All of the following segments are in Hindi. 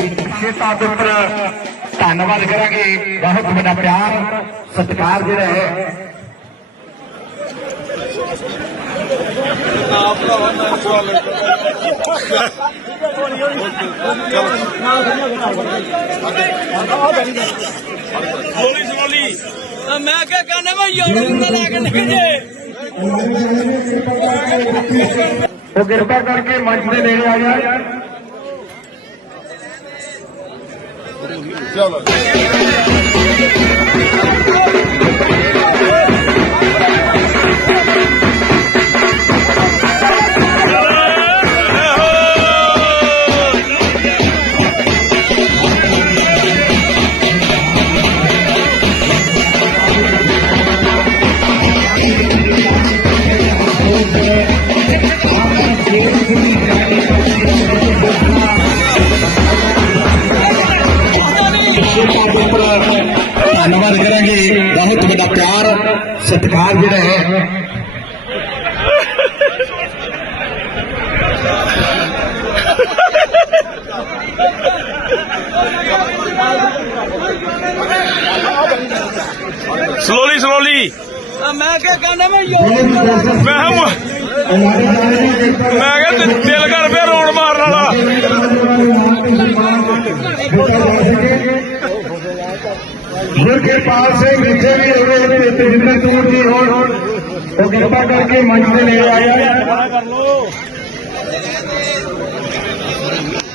ਵਿਸ਼ੇਸ਼ਤਾ ਦੇ ਉੱਪਰ ਧੰਨਵਾਦ ਕਰਾਂਗੇ ਬਹੁਤ ਵੱਡਾ ਪਿਆਰ ਸਤਿਕਾਰ ਜਿਹੜਾ ਹੈ ਸਲੋਲੀ ਸਲੋਲੀ ਮੈਂ ਕਿਹਾ ਕਹਿੰਦਾ ਮੈਂ ਯੋਨ ਨਾ ਲਾ ਕੇ ਨਿਕਲ ਜੇ ਉਹ ਕਿਰਪਾ ਕਰਕੇ ਮੰਚ ਦੇ ਨੇੜੇ ਆ ਜਾ चलो Thank you. सत्कार जोड़ा है स्लोली स्लोली मैं क्या मैं दिल कर पे रोड मारने वाला घर के पास से नीचे भी हो गए थे तो तेजिंदर सिंह जी और वो कृपा करके मंच में ले आया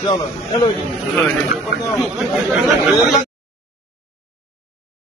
चलो। चलो